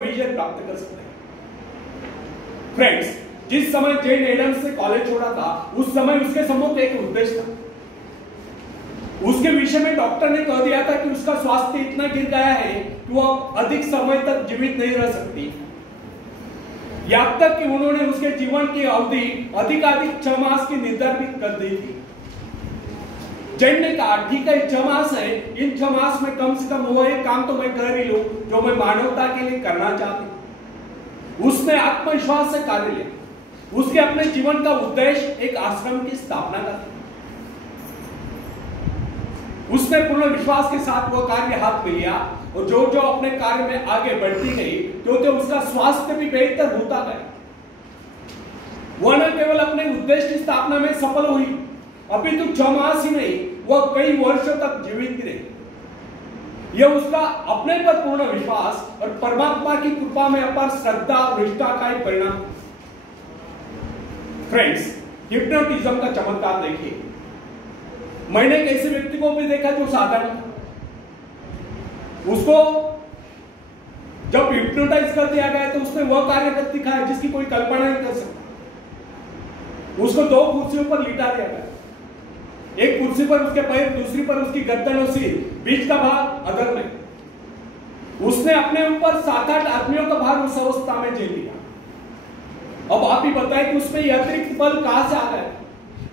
विजय प्राप्त कर सकते हैं। फ्रेंड्स, जिस समय जेन एडम्स ने कॉलेज छोड़ा था उस समय उसके सम्मुख एक उद्देश्य था। उसके विषय में डॉक्टर ने कह दिया था कि उसका स्वास्थ्य इतना गिर गया है कि वह अधिक समय तक जीवित नहीं रह सकती। यहां तक कि उन्होंने उसके जीवन की अवधि अधिकाधिक 6 मास की निर्धारित कर दी थी। जैन ने कहा ठीक है 6 मास है, इन 6 मास में कम से कम वो एक काम तो मैं कर ही लूं जो मैं मानवता के लिए करना चाहती। उसने आत्मविश्वास से कार्य लिया। उसके अपने जीवन का उद्देश्य एक आश्रम की स्थापना का था। उसने पूर्ण विश्वास के साथ वो कार्य हाथ में लिया और जो जो अपने कार्य में आगे बढ़ती गई तो उसका स्वास्थ्य भी बेहतर होता गया। वह न केवल अपने उद्देश्य की स्थापना में सफल हुई, अभी तो 6 मास ही नहीं, वह कई वर्षों तक जीवित रही। यह उसका अपने पर पूर्ण विश्वास और परमात्मा की कृपा में अपार श्रद्धा और निष्ठा का ही परिणाम। फ्रेंड्स, हिप्नोटिज्म का चमत्कार देखिए। मैंने एक ऐसे व्यक्ति को भी देखा जो साधारण था। उसको जब हिप्नोटाइज कर दिया गया तो उसने वह कार्य कर दिखाया जिसकी कोई कल्पना नहीं कर सकता। उसको 2 कुर्सियों पर लिटा दिया गया, एक कुर्सी पर उसके पैर, दूसरी पर उसकी गर्दन और सिर, बीच का भाग अधर में। उसने अपने ऊपर 7-8 आदमियों का भार उस अवस्था में झेल लिया। अब आप ही बताएं कि उसमें यह अतिरिक्त बल कहां से आ गया?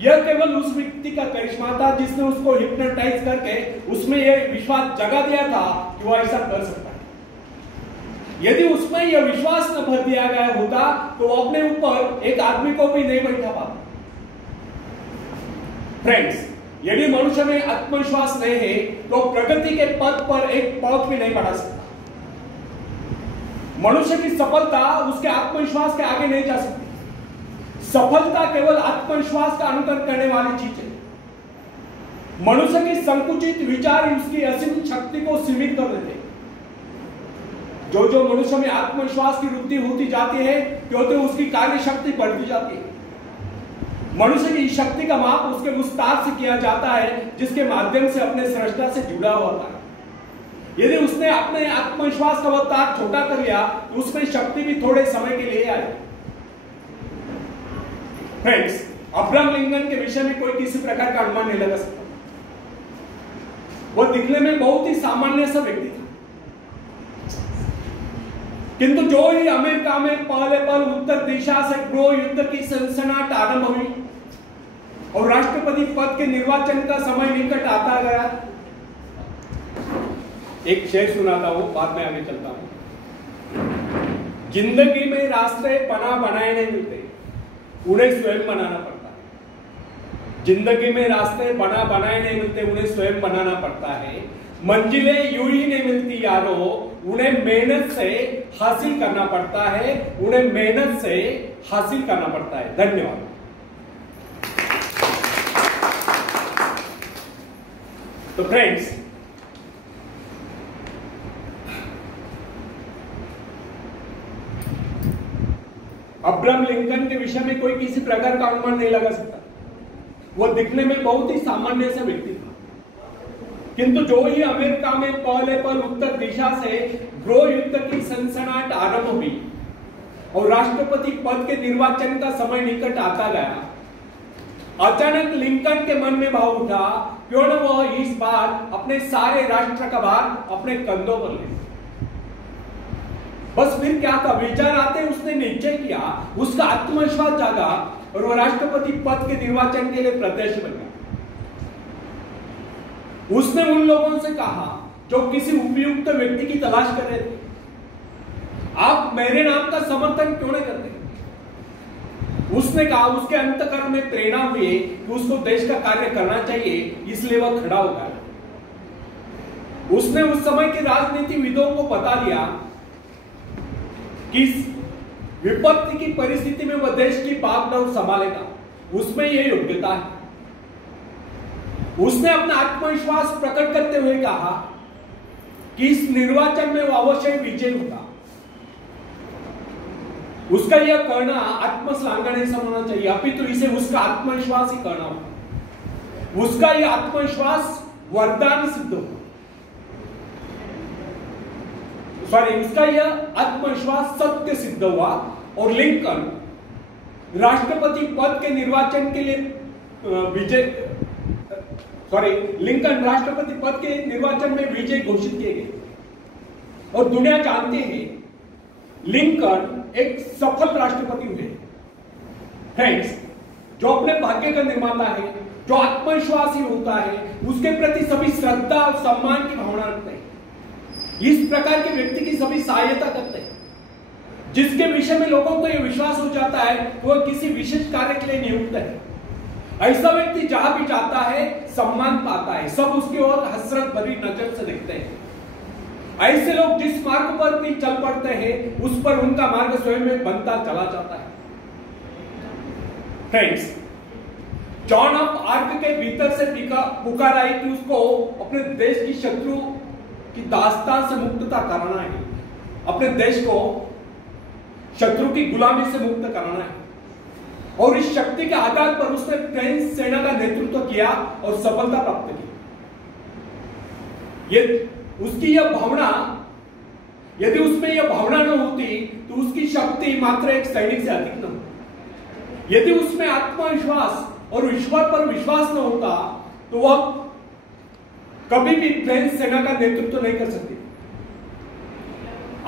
यह केवल उस व्यक्ति का करिश्मा था जिसने उसको हिप्नोटाइज करके उसमें यह विश्वास जगा दिया था कि वह ऐसा कर सकता है। यदि उसमें यह विश्वास न भर दिया गया होता तो वो अपने ऊपर एक आदमी को भी नहीं बैठा पाता। फ्रेंड्स, यदि मनुष्य में आत्मविश्वास नहीं है तो प्रगति के पथ पर एक पौध भी नहीं बढ़ा सकता। मनुष्य की सफलता उसके आत्मविश्वास के आगे नहीं जा सकती। सफलता केवल आत्मविश्वास का अनुकरण करने वाली चीज है। मनुष्य की संकुचित विचार उसकी असीम शक्ति को सीमित कर देते हैं। जो जो मनुष्य में आत्मविश्वास की वृद्धि होती जाती है क्योंकि उसकी कार्य शक्ति बढ़ती जाती है। मनुष्य की शक्ति का माप उसके विस्तार से किया जाता है जिसके माध्यम से अपने सृष्टा से जुड़ा होता है। यदि उसने अपने आत्मविश्वास का अवतार छोटा कर लिया तो उसमें शक्ति भी थोड़े समय के लिए आई। फ्रेंड्स, अब्राहम लिंकन के विषय में कोई किसी प्रकार का अनुमान नहीं लगा सकता। वह दिखने में बहुत ही सामान्य सा व्यक्ति था, किंतु जो ही अमेरिका में पहले पल उत्तर दिशा से गृह युद्ध की सनसनाहट आरंभ हुई और राष्ट्रपति पद के निर्वाचन का समय निकट आता गया। एक शेर सुनाता हूं, बाद में आगे चलता हूं। जिंदगी में रास्ते पनाह बनाए नहीं मिलते, उन्हें स्वयं बनाना पड़ता है। जिंदगी में रास्ते बनाए नहीं मिलते, उन्हें स्वयं बनाना पड़ता है। मंजिलें यूं ही नहीं मिलती यारो, उन्हें मेहनत से हासिल करना पड़ता है, उन्हें मेहनत से हासिल करना पड़ता है। धन्यवाद। तो फ्रेंड्स, अब्राहम लिंकन के विषय में कोई किसी प्रकार का अनुमान नहीं लगा सकता। वह दिखने में बहुत ही सामान्य सा व्यक्ति था, किंतु जो ही अमेरिका में पहले पल उत्तर दिशा से गृह युद्ध की सनसनाहट आरंभ हुई और राष्ट्रपति पद के निर्वाचन का समय निकट आता गया, अचानक लिंकन के मन में भाव उठा क्यों न वह इस बार अपने सारे राष्ट्र का भार अपने कंधों पर ले। बस फिर क्या था, विचार आते उसने निश्चय किया, उसका आत्मविश्वास जागा और वह राष्ट्रपति पद के निर्वाचन के लिए प्रत्याशी बन गया। उसने उन लोगों से कहा जो किसी उपयुक्त व्यक्ति की तलाश कर रहे थे, आप मेरे नाम का समर्थन क्यों नहीं करते? उसने कहा उसके अंतःकरण में प्रेरणा हुई कि उसको देश का कार्य करना चाहिए, इसलिए वह खड़ा हो गया। उसने उस समय के राजनीतिविदों को बता दिया कि विपत्ति की परिस्थिति में वह देश की बागडोर संभालेगा, उसमें यह योग्यता है। उसने अपना आत्मविश्वास प्रकट करते हुए कहा कि इस निर्वाचन में वो अवश्य विजय होगा। उसका यह कहना आत्मश्लाघन नहीं समझना चाहिए, अपितु इसे उसका आत्मविश्वास ही कहना होगा। उसका यह आत्मविश्वास वरदान सिद्ध होगा। उसका यह आत्मविश्वास सत्य सिद्ध हुआ और लिंकन राष्ट्रपति पद के निर्वाचन के लिए लिंकन राष्ट्रपति पद के निर्वाचन में विजय घोषित किए गए और दुनिया जानते हैं लिंकन एक सफल राष्ट्रपति हुए। फ्रेंड्स, जो अपने भाग्य का निर्माता है, जो आत्मविश्वासी होता है, उसके प्रति सभी श्रद्धा और सम्मान की भावना रखते हैं। इस प्रकार के व्यक्ति की सभी सहायता करते हैं। जिसके विषय में लोगों को यह विश्वास हो जाता है वह किसी विशेष कार्य के लिए नियुक्त है। ऐसा व्यक्ति जहां भी जाता है सम्मान पाता है, सब उसकी ओर हसरत भरी नजर से देखते हैं। ऐसे लोग जिस मार्ग पर भी चल पड़ते हैं उस पर उनका मार्ग स्वयं में बनता चला जाता है। फ्रेंड्स, जॉन ऑफ आर्क के भीतर से पुकार आई कि उसको अपने देश की शत्रु की दास्तान से मुक्तता कराना है, अपने देश को शत्रु की गुलामी से मुक्त कराना है। और इस शक्ति के आधार पर उसने फ्रेंच सेना का नेतृत्व किया और सफलता प्राप्त की। ये उसकी यह भावना, यदि उसमें यह भावना न होती तो उसकी शक्ति मात्र एक सैनिक से अधिक न होती। यदि उसमें आत्मविश्वास और ईश्वर पर विश्वास न होता तो वह कभी भी फ्रेंच सेना का नेतृत्व नहीं कर सकती।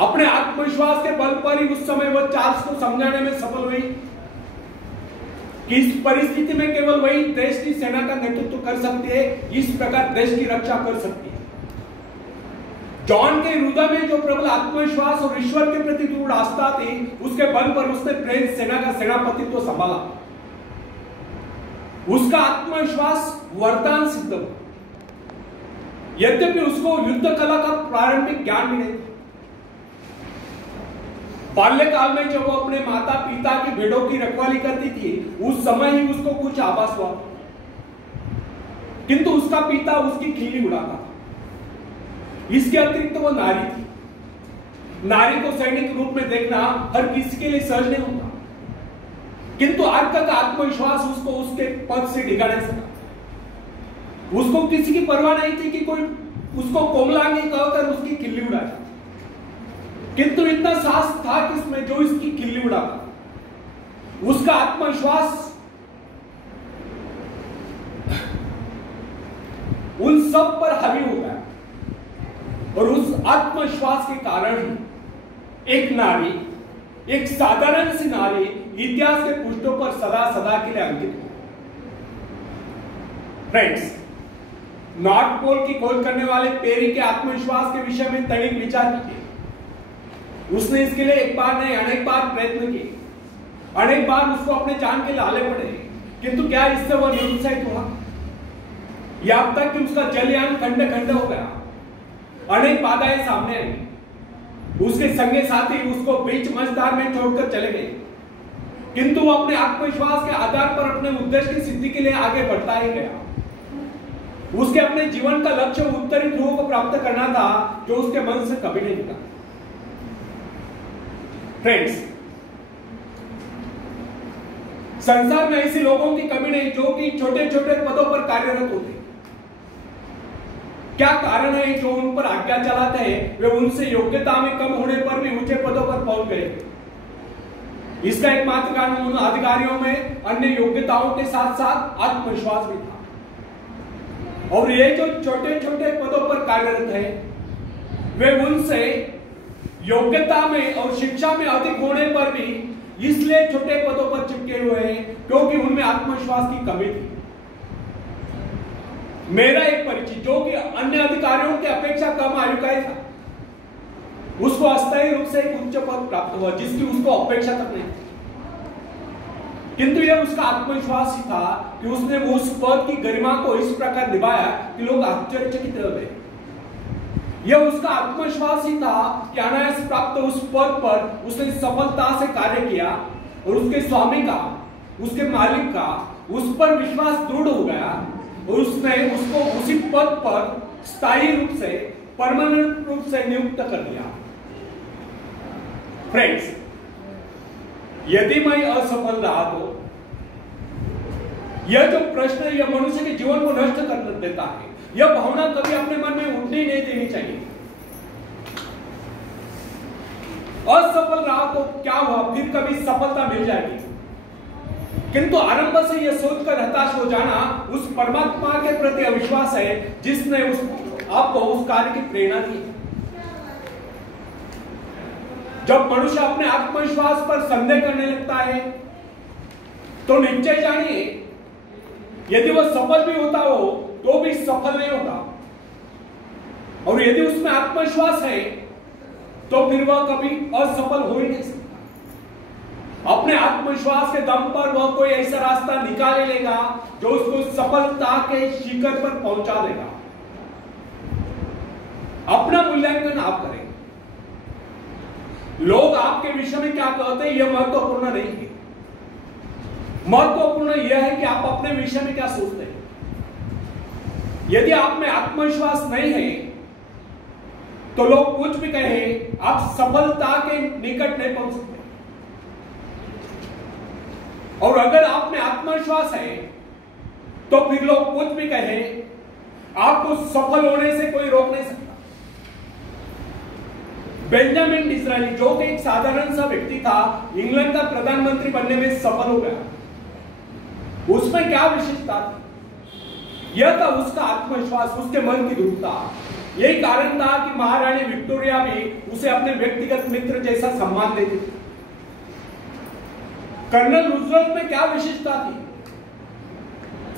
अपने आत्मविश्वास के बल पर ही उस समय वह चार्ल्स को समझाने में सफल हुई कि इस परिस्थिति में केवल वही देश की सेना का नेतृत्व कर सकती है, इस प्रकार देश की रक्षा कर सकती है। जॉन के हृदय में जो प्रबल आत्मविश्वास और ईश्वर के प्रति दृढ़ आस्था थी, उसके बल पर उसने फ्रेंच सेना का सेनापतित्व संभाला। उसका आत्मविश्वास वरदान सिद्ध हुआ। यद्यपि उसको युद्ध कला का प्रारंभिक ज्ञान भी नहीं था। बाल्यकाल में जब वो अपने माता पिता की भेड़ों की रखवाली करती थी उस समय ही उसको कुछ आभास हुआ, किंतु उसका पिता उसकी खिल्ली उड़ाता था। इसके अतिरिक्त वो नारी थी। नारी को सैनिक रूप में देखना हर किसी के लिए सहज नहीं होता, किंतु आज तक आत्मविश्वास उसको उसके पद से डिगा नहीं सका। उसको किसी की परवाह नहीं थी कि कोई उसको कोमलांगी कहकर उसकी खिल्ली उड़ाए, किंतु इतना साहस था कि उसमें जो इसकी खिल्ली उड़ाता, उसका आत्मविश्वास उन सब पर हावी हो गया। और उस आत्मविश्वास के कारण एक नारी, एक साधारण सी नारी इतिहास के पृष्ठों पर सदा सदा के लिए अंकित हो। फ्रेंड्स, नॉर्थ पोल की खोज करने वाले पेरी के आत्मविश्वास के विषय में तनिक विचार कीजिए। उसने इसके लिए एक बार नहीं अनेक बार प्रयत्न किए, अनेक बार उसको अपने जान के लाले पड़े, किंतु क्या इससे वह निरुत्साहित हुआ? यहां तक कि उसका जलयान खंड खंड हो गया। अनेक बाधाएं सामने आई, उसके संगे साथी उसको बीच मझधार में छोड़कर चले गए, किंतु वो अपने आत्मविश्वास के आधार पर अपने उद्देश्य की सिद्धि के लिए आगे बढ़ता ही गया। उसके अपने जीवन का लक्ष्य उत्तरी ध्रुव को प्राप्त करना था, जो उसके मन से कभी नहीं निकला। फ्रेंड्स, संसार में ऐसे लोगों की कमी नहीं जो कि छोटे छोटे पदों पर कार्यरत होते। क्या कारण है जो उन पर आज्ञा चलाते हैं? वे उनसे योग्यता में कम होने पर भी ऊंचे पदों पर पहुंच गए। इसका एकमात्र कारण उन अधिकारियों में अन्य योग्यताओं के साथ साथ आत्मविश्वास भी था। और ये जो छोटे छोटे पदों पर कार्यरत है, वे उनसे योग्यता में और शिक्षा में अधिक होने पर भी इसलिए छोटे पदों पर चिपके हुए हैं क्योंकि उनमें आत्मविश्वास की कमी थी। मेरा एक परिचित जो कि अन्य अधिकारियों की अपेक्षा कम आयु का था, उसको अस्थायी रूप से एक उच्च पद प्राप्त हुआ जिसकी उसको अपेक्षा तक नहीं थी, किंतु यह उसका आत्मविश्वास ही था कि उसने उस पद की गरिमा को इस प्रकार निभाया कि लोग आश्चर्यचकित रह गए। यह उसका आत्मविश्वास ही था कि अनायास प्राप्त उस पद पर उसने सफलता से कार्य किया और उसके स्वामी का, उसके मालिक का उस पर विश्वास दृढ़ हो गया और उसने उसको उसी पद पर स्थायी रूप से, परमानेंट रूप से नियुक्त कर दिया। फ्रेंड्स, यदि मैं असफल रहा तो यह जो प्रश्न है यह मनुष्य के जीवन को नष्ट कर देता है। यह भावना कभी अपने मन में उठनी नहीं देनी चाहिए। असफल रहा तो क्या हुआ, फिर कभी सफलता मिल जाएगी। किंतु आरंभ से यह सोचकर हताश हो जाना उस परमात्मा के प्रति अविश्वास है जिसने आपको उस कार्य की प्रेरणा दी। जब मनुष्य अपने आत्मविश्वास पर संदेह करने लगता है तो निश्चय जानिए यदि वह सफल भी होता हो तो भी सफल नहीं होता, और यदि उसमें आत्मविश्वास है तो फिर वह कभी असफल हो ही नहीं सकता। अपने आत्मविश्वास के दम पर वह कोई ऐसा रास्ता निकाल लेगा जो उसको सफलता के शिखर पर पहुंचा देगा। अपना मूल्यांकन आप करें। लोग आपके विषय में क्या कहते हैं यह महत्वपूर्ण नहीं है। महत्वपूर्ण यह है कि आप अपने विषय में क्या सोचते हैं। यदि आप में आत्मविश्वास नहीं है तो लोग कुछ भी कहे आप सफलता के निकट नहीं पहुंच सकते, और अगर आप में आत्मविश्वास है तो फिर लोग कुछ भी कहे आपको सफल होने से कोई रोक नहीं सकता। बेंजामिन डिसरायली जो कि एक साधारण सा व्यक्ति था, इंग्लैंड का प्रधानमंत्री बनने में सफल हो गया। उसमें क्या विशेषता थी? यह था उसका आत्मविश्वास, उसके मन की दृढ़ता। यही कारण था कि महारानी विक्टोरिया भी उसे अपने व्यक्तिगत मित्र जैसा सम्मान देती थी। कर्नल रूजवेल्ट में क्या विशेषता थी?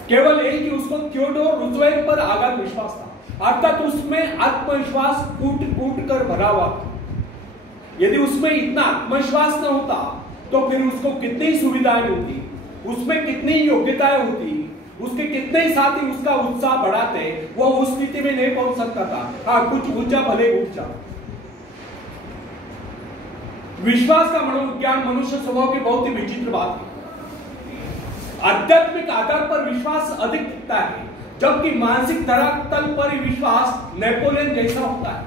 केवल यही कि उसको थियोडोर रूजवेल्ट पर अगाध विश्वास था, अर्थात उसमें आत्मविश्वास कूट कूट कर भरा हुआ था। यदि उसमें इतना आत्मविश्वास न होता तो फिर उसको कितनी सुविधाएं मिलती, उसमें कितनी योग्यताएं होती, उसके कितने साथी उसका उत्साह बढ़ाते, वो उस स्थिति में नहीं पहुंच सकता था। हाँ, कुछ ऊंचा भले ऊंचा। विश्वास का मनोविज्ञान मनुष्य स्वभाव की बहुत ही विचित्र बात है। आध्यात्मिक आधार पर विश्वास अधिक दिखता है, जबकि मानसिक धरातल पर विश्वास नेपोलियन जैसा होता है।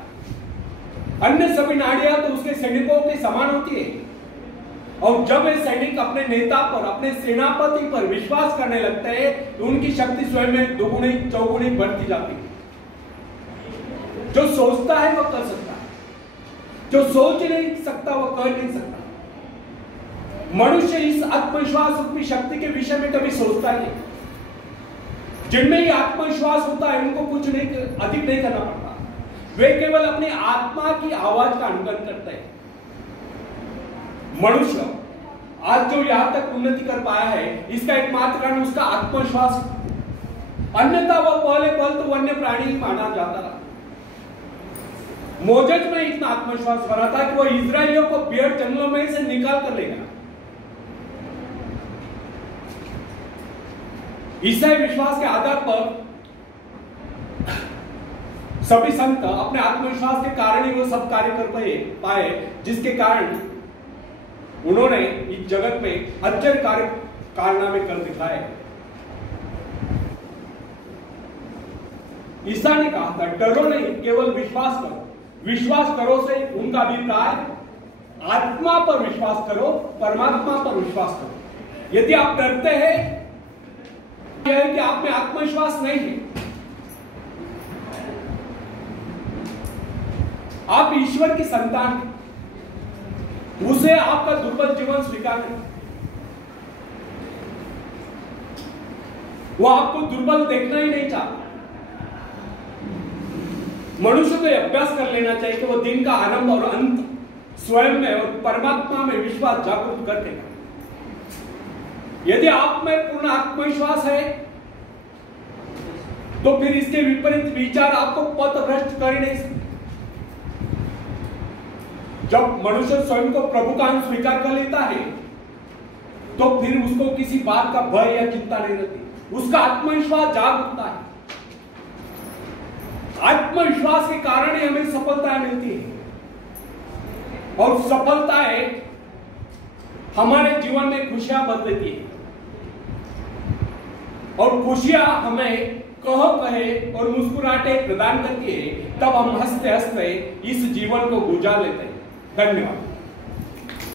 अन्य सभी नाड़ियां तो उसके सैनिकों के समान होती है, और जब वे सैनिक अपने नेता पर, अपने सेनापति पर विश्वास करने लगते हैं तो उनकी शक्ति स्वयं में दोगुनी चौगुनी बढ़ती जाती है। जो सोचता है वह कर सकता है, जो सोच नहीं सकता वह कर नहीं सकता। मनुष्य इस आत्मविश्वास रूपी शक्ति के विषय में कभी सोचता नहीं। जिनमें ये आत्मविश्वास होता है उनको कुछ नहीं, अधिक नहीं करना पड़ता। वे केवल अपनी आत्मा की आवाज का अनुकरण करते हैं। मनुष्य आज जो यहां तक उन्नति कर पाया है इसका एकमात्र कारण उसका आत्मविश्वास है। अन्यथा वह पहले पल तो वन्य प्राणी ही माना जाता रहा। मोजेस में इतना आत्मविश्वास भरा था कि वह इजरायलियों को बियर जंगलों में से निकाल कर लेगा। ईसाई विश्वास के आधार पर सभी संत अपने आत्मविश्वास के कारण ही वो सब कार्य कर पाए जिसके कारण उन्होंने इस जगत में आश्चर्य कारनामे कर दिखाए। ईसा ने कहा था डरो नहीं, केवल विश्वास करो। विश्वास करो से उनका अभिप्राय आत्मा पर विश्वास करो, परमात्मा पर विश्वास करो। यदि आप डरते हैं यह है कि आप में आत्मविश्वास नहीं है। आप ईश्वर की संतान हैं, उसे आपका दुर्बल जीवन स्वीकार करें। वो आपको दुर्बल देखना ही नहीं चाहता। मनुष्य को यह अभ्यास कर लेना चाहिए कि वो दिन का आरंभ और अंत स्वयं में और परमात्मा में विश्वास जागरूक कर देगा। यदि आप में पूर्ण आत्मविश्वास है तो फिर इसके विपरीत विचार आपको पथभ्रष्ट कर ही नहीं सकते। जब मनुष्य स्वयं को प्रभु का अंश स्वीकार कर लेता है तो फिर उसको किसी बात का भय या चिंता नहीं रहती। उसका आत्मविश्वास जाग उठता है। आत्मविश्वास के कारण ही हमें सफलताएं मिलती है, और सफलताएं हमारे जीवन में खुशियां भर देती है, और खुशियां हमें कहे और मुस्कुराहटे प्रदान करती है। तब हम हंसते हंसते इस जीवन को गुजार लेते हैं। धन्यवाद।